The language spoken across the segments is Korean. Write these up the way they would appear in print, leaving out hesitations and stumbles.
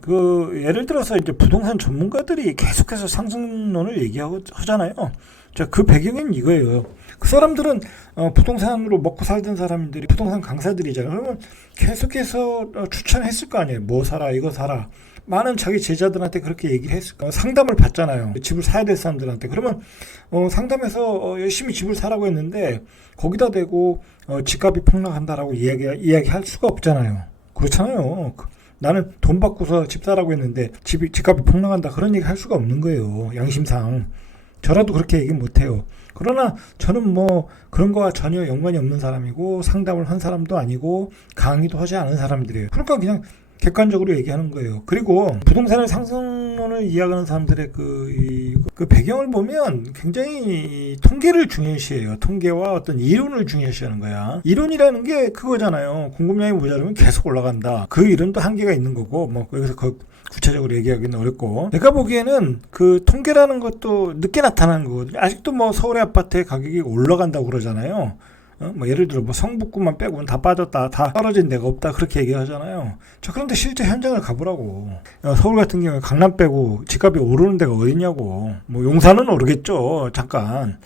그러면 예를 들어서 이제 부동산 전문가들이 계속해서 상승론을 하잖아요. 자, 그 배경은 이거예요. 그 사람들은 부동산으로 먹고 살던 사람들이 부동산 강사들이잖아요. 그러면 계속해서 추천했을 거 아니에요. 뭐 사라, 이거 사라. 많은 자기 제자들한테 그렇게 얘기를 했을 거예요. 상담을 받잖아요. 집을 사야 될 사람들한테. 그러면 상담해서 열심히 집을 사라고 했는데 거기다 대고 집값이 폭락한다라고 이야기할 수가 없잖아요. 그렇잖아요. 나는 돈 받고서 집 사라고 했는데 집값이 폭락한다 그런 얘기 할 수가 없는 거예요. 양심상. 저라도 그렇게 얘기 못해요. 그러나 저는 뭐 그런 거와 전혀 연관이 없는 사람이고 상담을 한 사람도 아니고 강의도 하지 않은 사람들이에요. 그러니까 그냥 객관적으로 얘기하는 거예요. 그리고 부동산의 상승론을 이야기하는 사람들의 그 배경을 보면 굉장히 통계를 중요시해요. 통계와 어떤 이론을 중요시하는 거야. 이론이라는 게 그거잖아요. 공급량이 모자르면 계속 올라간다. 그 이론도 한계가 있는 거고, 뭐 여기서 구체적으로 얘기하기는 어렵고. 내가 보기에는 그 통계라는 것도 늦게 나타나는 거거든요. 아직도 뭐 서울의 아파트의 가격이 올라간다고 그러잖아요. 뭐 예를 들어 뭐 성북구만 빼고는 다 빠졌다, 다 떨어진 데가 없다 그렇게 얘기하잖아요. 자, 그런데 실제 현장을 가보라고. 서울 같은 경우에 강남 빼고 집값이 오르는 데가 어딨냐고. 뭐 용산은 오르겠죠. 잠깐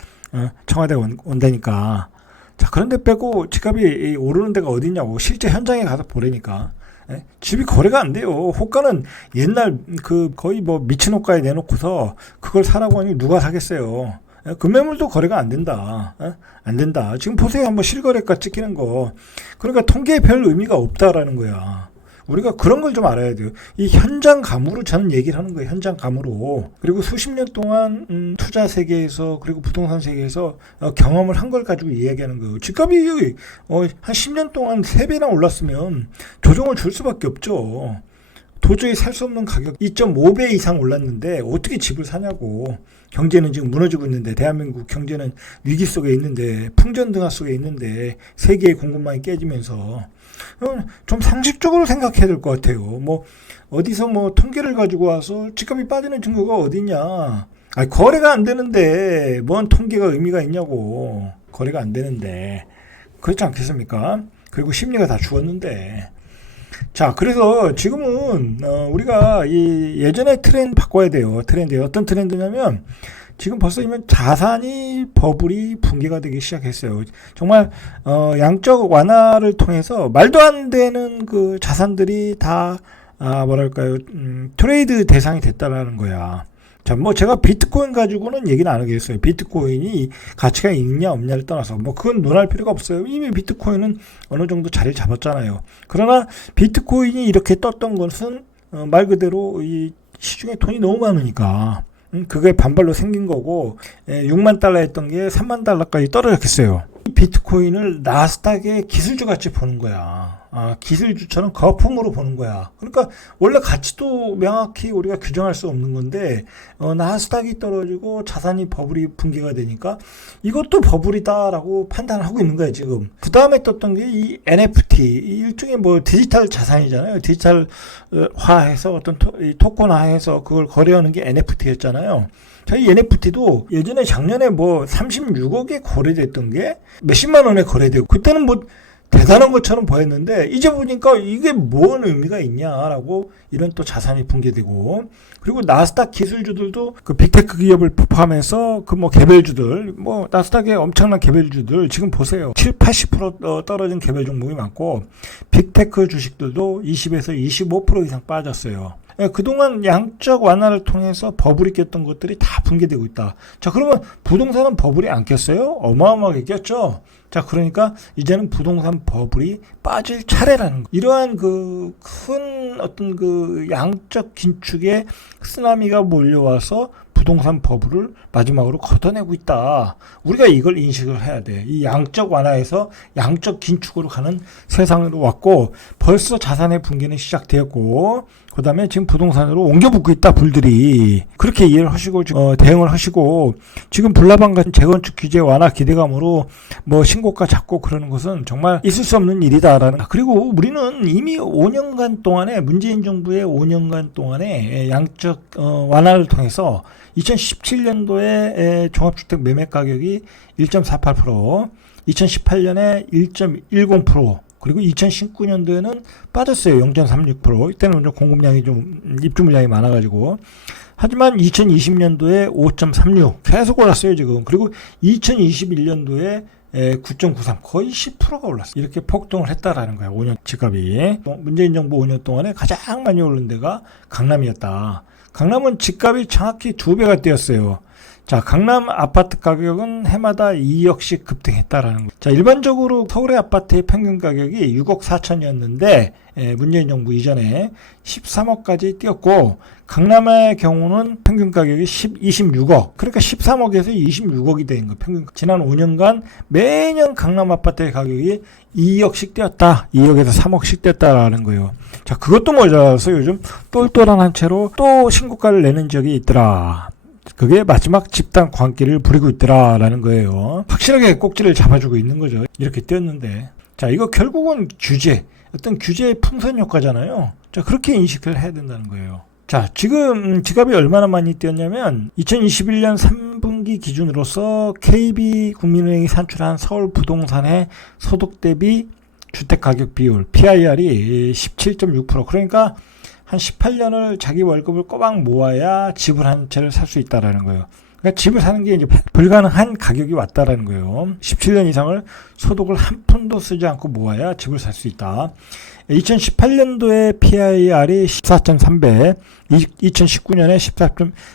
청와대 온다니까. 자, 그런데 빼고 집값이 오르는 데가 어딨냐고. 실제 현장에 가서 보라니까. 집이 거래가 안 돼요. 호가는 옛날 거의 뭐 미친 호가에 내놓고서 그걸 사라고 하니 누가 사겠어요. 금매물도 거래가 안 된다. 안 된다. 지금 보세요. 한번 실거래가 찍히는 거. 그러니까 통계에 별 의미가 없다라는 거야. 우리가 그런 걸 좀 알아야 돼요. 이 현장 감으로 저는 얘기를 하는 거예요. 현장 감으로. 그리고 수십 년 동안 투자 세계에서 그리고 부동산 세계에서 경험을 한 걸 가지고 이야기하는 거예요. 집값이 한 10년 동안 3배나 올랐으면 조정을 줄 수밖에 없죠. 도저히 살 수 없는 가격 2.5배 이상 올랐는데 어떻게 집을 사냐고. 경제는 지금 무너지고 있는데, 대한민국 경제는 위기 속에 있는데, 풍전등화 속에 있는데, 세계의 공급망이 깨지면서 좀 상식적으로 생각해야 될 것 같아요. 뭐 어디서 뭐 통계를 가지고 와서 집값이 빠지는 증거가 어디냐. 거래가 안 되는데 뭔 통계가 의미가 있냐고. 거래가 안 되는데 그렇지 않겠습니까? 그리고 심리가 다 죽었는데. 자, 그래서 지금은 우리가 예전의 트렌드 바꿔야 돼요. 트렌드 어떤 트렌드냐면 지금 벌써 이면 자산이 버블이 붕괴가 되기 시작했어요. 정말 양적 완화를 통해서 말도 안 되는 그 자산들이 다 뭐랄까요, 트레이드 대상이 됐다라는 거야. 자, 뭐 제가 비트코인 가지고는 얘기는 안 하겠어요. 비트코인이 가치가 있냐 없냐를 떠나서 뭐 그건 논할 필요가 없어요. 이미 비트코인은 어느 정도 자리를 잡았잖아요. 그러나 비트코인이 이렇게 떴던 것은 말 그대로 이 시중에 돈이 너무 많으니까 그게 반발로 생긴 거고, 6만 달러 했던 게 3만 달러까지 떨어졌겠어요. 비트코인을 나스닥의 기술주 같이 보는 거야. 기술주처럼 거품으로 보는 거야. 그러니까 원래 가치도 명확히 우리가 규정할 수 없는 건데 나스닥이 떨어지고 자산이 버블이 붕괴가 되니까 이것도 버블이다라고 판단하고 있는 거야 지금. 그 다음에 떴던 게 이 NFT, 이 일종의 뭐 디지털 자산이잖아요. 디지털화해서 어떤 토큰화해서 그걸 거래하는 게 NFT였잖아요. 저희 NFT도 예전에 작년에 뭐 36억에 거래됐던 게 몇십만 원에 거래되고, 그때는 뭐 대단한 것처럼 보였는데 이제 보니까 이게 뭔 의미가 있냐라고, 이런 또 자산이 붕괴되고, 그리고 나스닥 기술주들도 그 빅테크 기업을 포함해서 그 뭐 개별주들, 뭐 나스닥의 엄청난 개별주들 지금 보세요. 70-80% 떨어진 개별 종목이 많고, 빅테크 주식들도 20에서 25% 이상 빠졌어요. 그동안 양적 완화를 통해서 버블이 꼈던 것들이 다 붕괴되고 있다. 자, 그러면 부동산은 버블이 안 꼈어요? 어마어마하게 꼈죠? 자, 그러니까 이제는 부동산 버블이 빠질 차례라는 거. 이러한 그 큰 어떤 그 양적 긴축의 쓰나미가 몰려와서 부동산 버블을 마지막으로 걷어내고 있다. 우리가 이걸 인식을 해야 돼. 이 양적 완화에서 양적 긴축으로 가는 세상으로 왔고, 벌써 자산의 붕괴는 시작되었고, 그 다음에 지금 부동산으로 옮겨붙고 있다, 불들이. 그렇게 이해를 하시고 대응을 하시고, 지금 불나방 같은 재건축 규제 완화 기대감으로 뭐 신고가 잡고 그러는 것은 정말 있을 수 없는 일이다라는. 그리고 우리는 이미 5년간 동안에, 문재인 정부의 5년간 동안에 양적 완화를 통해서 2017년도에 종합주택 매매 가격이 1.48%, 2018년에 1.10%, 그리고 2019년도에는 빠졌어요. 0.36%. 이때는 좀 공급량이 좀 입주 물량이 많아가지고. 하지만 2020년도에 5.36 계속 올랐어요 지금. 그리고 2021년도에 9.93 거의 10%가 올랐어요. 이렇게 폭등을 했다라는 거예요. 5년 집값이. 문재인 정부 5년 동안에 가장 많이 오른 데가 강남이었다. 강남은 집값이 정확히 2배가 뛰었어요. 자, 강남 아파트 가격은 해마다 2억씩 급등했다라는 거예요. 자, 일반적으로 서울의 아파트의 평균 가격이 6억 4천이었는데 문재인 정부 이전에 13억까지 뛰었고, 강남의 경우는 평균 가격이 26억. 그러니까 13억에서 26억이 된 거예요. 평균. 지난 5년간 매년 강남 아파트의 가격이 2억씩 뛰었다. 2억에서 3억씩 뛰었다라는 거예요. 자, 그것도 모자라서 요즘 똘똘한 한 채로 또 신고가를 내는 적이 있더라. 그게 마지막 집단 광기를 부리고 있더라라는 거예요. 확실하게 꼭지를 잡아주고 있는 거죠. 이렇게 뛰었는데. 자, 이거 결국은 규제. 어떤 규제의 풍선 효과잖아요. 자, 그렇게 인식을 해야 된다는 거예요. 자, 지금 지갑이 얼마나 많이 뛰었냐면 2021년 3분기 기준으로서 KB국민은행이 산출한 서울 부동산의 소득 대비 주택가격 비율 PIR이 17.6%. 그러니까 한 18년을 자기 월급을 꼬박 모아야 집을 한 채를 살 수 있다라는 거예요. 그러니까 집을 사는 게 이제 불가능한 가격이 왔다라는 거예요. 17년 이상을 소득을 한 푼도 쓰지 않고 모아야 집을 살 수 있다. 2018년도에 PIR이 14.3배, 2019년에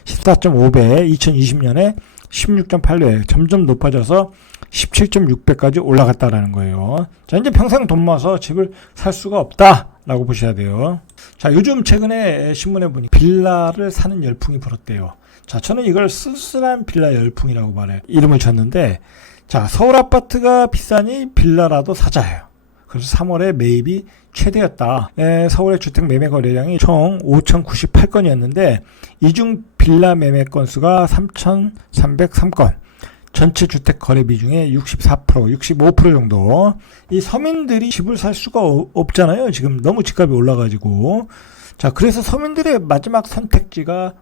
14.5배, 2020년에 16.8배, 점점 높아져서 17.6배까지 올라갔다라는 거예요. 자, 이제 평생 돈 모아서 집을 살 수가 없다라고 보셔야 돼요. 자, 요즘 최근에 신문에 보니 빌라를 사는 열풍이 불었대요. 자, 저는 이걸 쓸쓸한 빌라 열풍이라고 이름을 줬는데, 자, 서울 아파트가 비싸니 빌라라도 사자예요. 그래서 3월에 매입이 최대였다. 서울의 주택 매매 거래량이 총 5,098건이었는데 이중 빌라 매매 건수가 3,303건. 전체 주택 거래 비중의 64%, 65% 정도. 이 서민들이 집을 살 수가 없잖아요. 지금 너무 집값이 올라가지고. 자, 그래서 서민들의 마지막 선택지가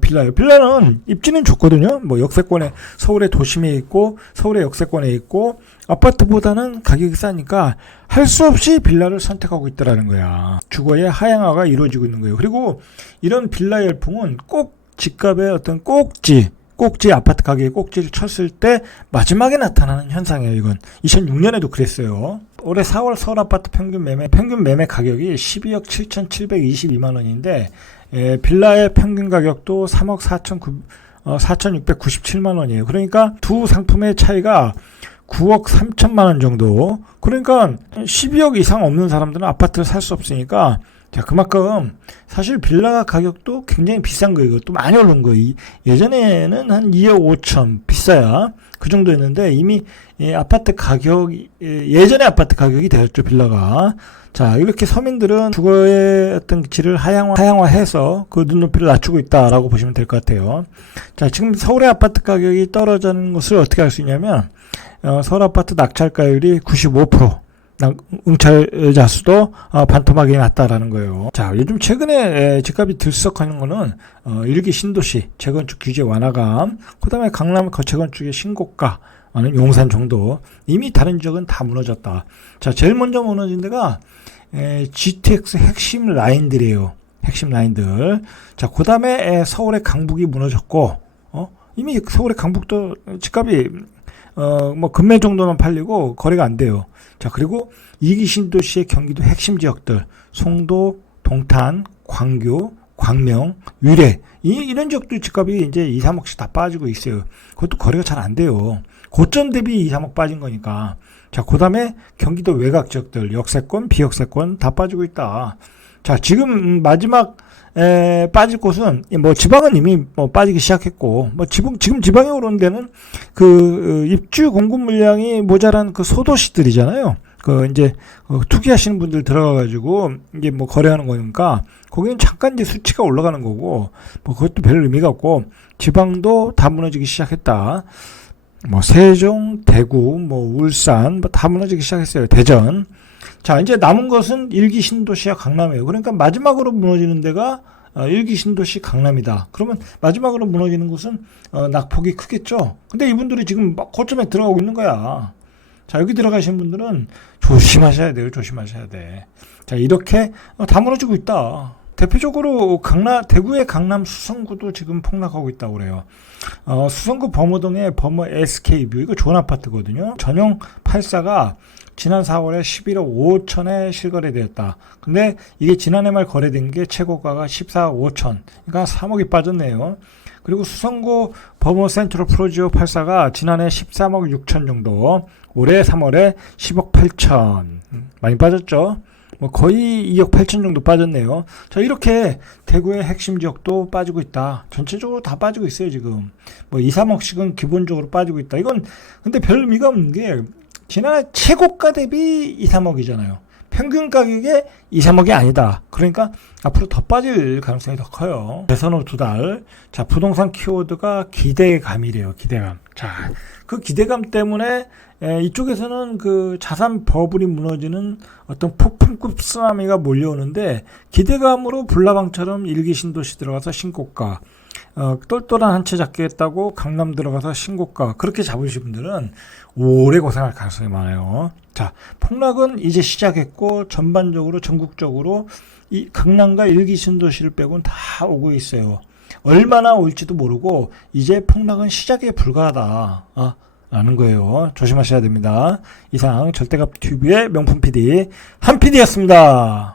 빌라예요. 빌라는 입지는 좋거든요. 뭐 역세권에 서울의 도심에 있고 서울의 역세권에 있고 아파트보다는 가격이 싸니까 할 수 없이 빌라를 선택하고 있다라는 거야. 주거의 하향화가 이루어지고 있는 거예요. 그리고 이런 빌라 열풍은 꼭 집값의 어떤 꼭지 아파트 가격의 꼭지를 쳤을 때 마지막에 나타나는 현상이에요. 이건 2006년에도 그랬어요. 올해 4월 서울 아파트 평균 매매 가격이 12억 7,722만 원인데 빌라의 평균 가격도 3억 4,697만 원이에요. 그러니까 두 상품의 차이가 9억 3천만 원 정도. 그러니까 12억 이상 없는 사람들은 아파트를 살 수 없으니까, 자, 그만큼 사실 빌라 가격도 굉장히 비싼 거예요. 이것도 많이 오른 거예요. 예전에는 한 2억 5천 비싸야 그 정도였는데 이미 예전에 아파트 가격이 되었죠, 빌라가. 자, 이렇게 서민들은 주거의 어떤 질을 하향화해서 그 눈높이를 낮추고 있다라고 보시면 될 것 같아요. 자, 지금 서울의 아파트 가격이 떨어지는 것을 어떻게 알 수 있냐면, 서울 아파트 낙찰가율이 95%, 응찰자 수도 반토막이 났다라는 거예요. 자, 요즘 최근에 집값이 들썩하는 거는 일기 신도시 재건축 규제 완화감, 그 다음에 강남 거체건축의 신고가, 용산 정도. 이미 다른 지역은 다 무너졌다. 자, 제일 먼저 무너진 데가 GTX 핵심 라인들이에요. 핵심 라인들. 자, 그 다음에 서울의 강북이 무너졌고, 이미 서울의 강북도 집값이 뭐 금매 정도만 팔리고 거래가 안 돼요. 자, 그리고 이기 신도시의 경기도 핵심 지역들, 송도, 동탄, 광교, 광명, 유래, 이런 지역도 집값이 이제 2, 3억씩 다 빠지고 있어요. 그것도 거래가 잘 안 돼요. 고점 대비 2, 3억 빠진 거니까. 자, 그 다음에 경기도 외곽 지역들, 역세권, 비역세권 다 빠지고 있다. 자, 지금 마지막 빠질 곳은 뭐 지방은 이미 뭐 빠지기 시작했고, 뭐 지금 지방에 오른 데는 그 입주 공급 물량이 모자란 그 소도시들이잖아요. 그 이제 투기하시는 분들 들어가가지고 이제 뭐 거래하는 거니까 거기는 잠깐 이제 수치가 올라가는 거고, 뭐 그것도 별 의미가 없고, 지방도 다 무너지기 시작했다. 뭐 세종, 대구, 뭐 울산 뭐 다 무너지기 시작했어요. 대전. 자, 이제 남은 것은 일기 신도시와 강남이에요. 그러니까 마지막으로 무너지는 데가 일기 신도시 강남이다. 그러면 마지막으로 무너지는 곳은 낙폭이 크겠죠. 근데 이분들이 지금 막 고점에 들어가고 있는 거야. 자, 여기 들어가신 분들은 조심하셔야 돼요. 조심하셔야 돼. 자, 이렇게 다 무너지고 있다. 대표적으로 대구의 강남 수성구도 지금 폭락하고 있다고 그래요. 수성구 범어동의 범어 SK뷰, 이거 좋은 아파트거든요. 전용 84가 지난 4월에 11억 5천에 실거래되었다. 근데 이게 지난해 말 거래된 게 최고가가 14억 5천. 그러니까 3억이 빠졌네요. 그리고 수성구 범어 센트럴 프로지오 84가 지난해 13억 6천 정도, 올해 3월에 10억 8천. 많이 빠졌죠. 뭐 거의 2억 8천 정도 빠졌네요. 자, 이렇게 대구의 핵심 지역도 빠지고 있다. 전체적으로 다 빠지고 있어요, 지금. 뭐 2, 3억씩은 기본적으로 빠지고 있다. 이건 근데 별 의미가 없는 게 지난해 최고가 대비 2, 3억이잖아요. 평균 가격에 2, 3억이 아니다. 그러니까 앞으로 더 빠질 가능성이 더 커요. 대선 후 2달. 자, 부동산 키워드가 기대감이래요. 기대감. 자, 그 기대감 때문에 이쪽에서는 그 자산 버블이 무너지는 어떤 폭풍급 쓰나미가 몰려오는데, 기대감으로 불나방처럼 일기 신도시 들어가서 신고가, 똘똘한 한 채 잡겠다고 강남 들어가서 신고가, 그렇게 잡으신 분들은 오래 고생할 가능성이 많아요. 자, 폭락은 이제 시작했고 전반적으로 전국적으로 이 강남과 일기 신도시를 빼고는 다 오고 있어요. 얼마나 올지도 모르고 이제 폭락은 시작에 불과하다 라는 거예요. 조심하셔야 됩니다. 이상 절대값 튜브의 명품 PD 한 PD였습니다.